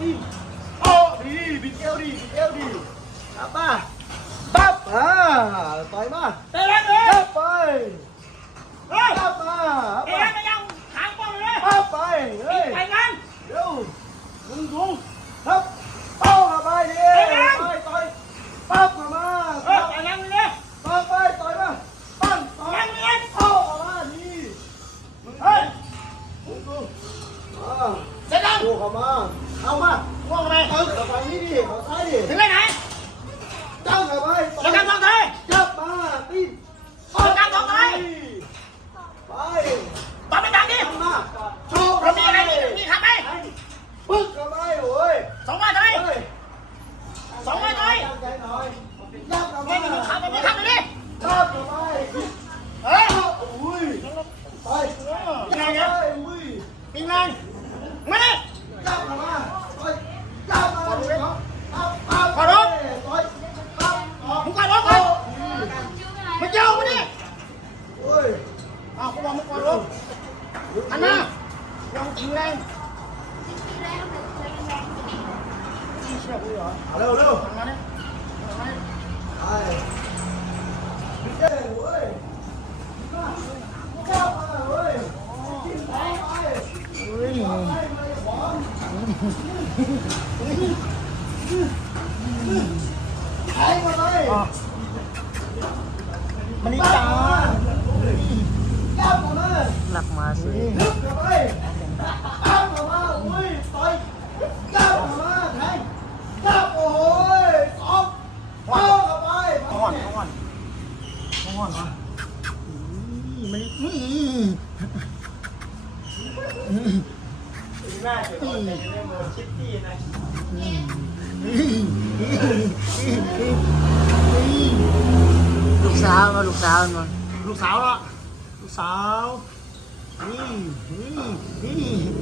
đi ô đi bịt eo đi bịt eo đi đá à, bắp à tới ba tới lên đi bắp ơi bắp à đi lên đi ông thẳng qua rồi đấy bắp ơi đi thành lên điêu đừng xuống bắp ô là bay đi bay tới bắp mà ma thành lên đi bắp ơi tới ba bắp tới lên ô là đi ơi đừng xuống à sẽ lên ô mà เอามาว่างไรเอาฝั่งนี้ดิเอาซ้ายดิถึงไหน vào không qua mất qua luôn anh á dòng chị lên Alo, alo. Thằng này. Thằng này. Ai. Đi chơi ơi. Mình đi chào หลักมาสิน่าจะเป็นเรื่องโมชิปปี้นะลูกสาวมาลูกสาวมาลูกสาวละลูกสาว Mm, mm, mm.